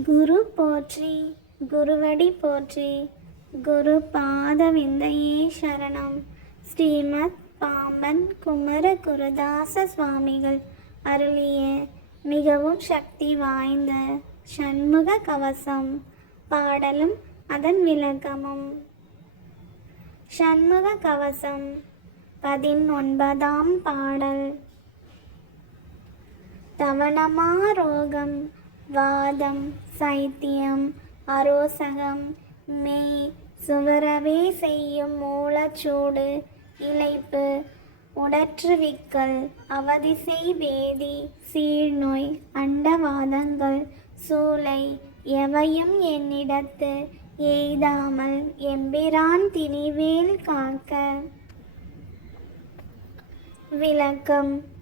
குரு போற்றி குருவடி போற்றி குரு பாத விந்தையே சரணம். ஸ்ரீமத் பாம்பன் குமர குருதாச சுவாமிகள் அருளிய மிகவும் சக்தி வாய்ந்த சண்முக கவசம். பாடலும் அதன் விளக்கமும். சண்முக கவசம் பதினொன்பதாம் பாடல். தவணமா ரோகம் வாதம் சைத்தியம் அரோசகம் மெய் சுவரவே செய்யும் மூலச்சூடு இழைப்பு உடற்றுவிக்கல் அவதிசை வேதி சீழ்நோய் அண்டவாதங்கள் சூளை எவையும் என்னிடத்து எய்தாமல் எம்பிரான் திணிவேல் காக்க. விளக்கம்.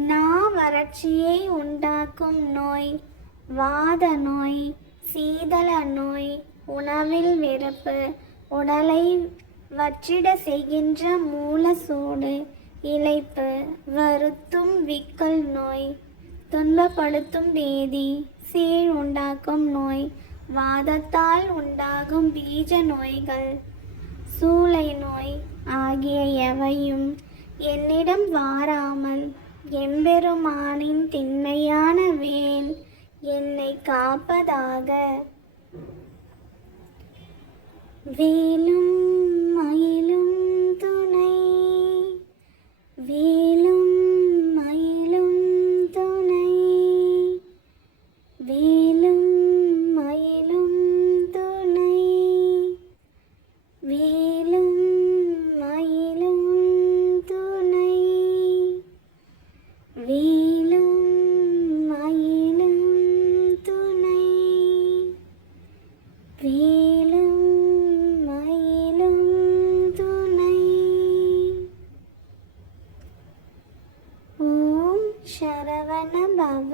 நா வறட்சியை உண்டாக்கும் நோய் வாத நோய் சீதள நோய் உணவில் வெறுப்பு உடலை வற்றிட செய்கின்ற மூலசூடு இழைப்பு வருத்தும் விக்கல் நோய் துன்பப்படுத்தும் பேதி சீழ் உண்டாக்கும் நோய் வாதத்தால் உண்டாகும் பீஜ நோய்கள் சூளை நோய் ஆகிய எவையும் என்னிடம் வாராமல் எம்பெருமானின் திண்மையான வேல் என்னை காப்பதாக. வேலும் ಶರವಣ ಭವ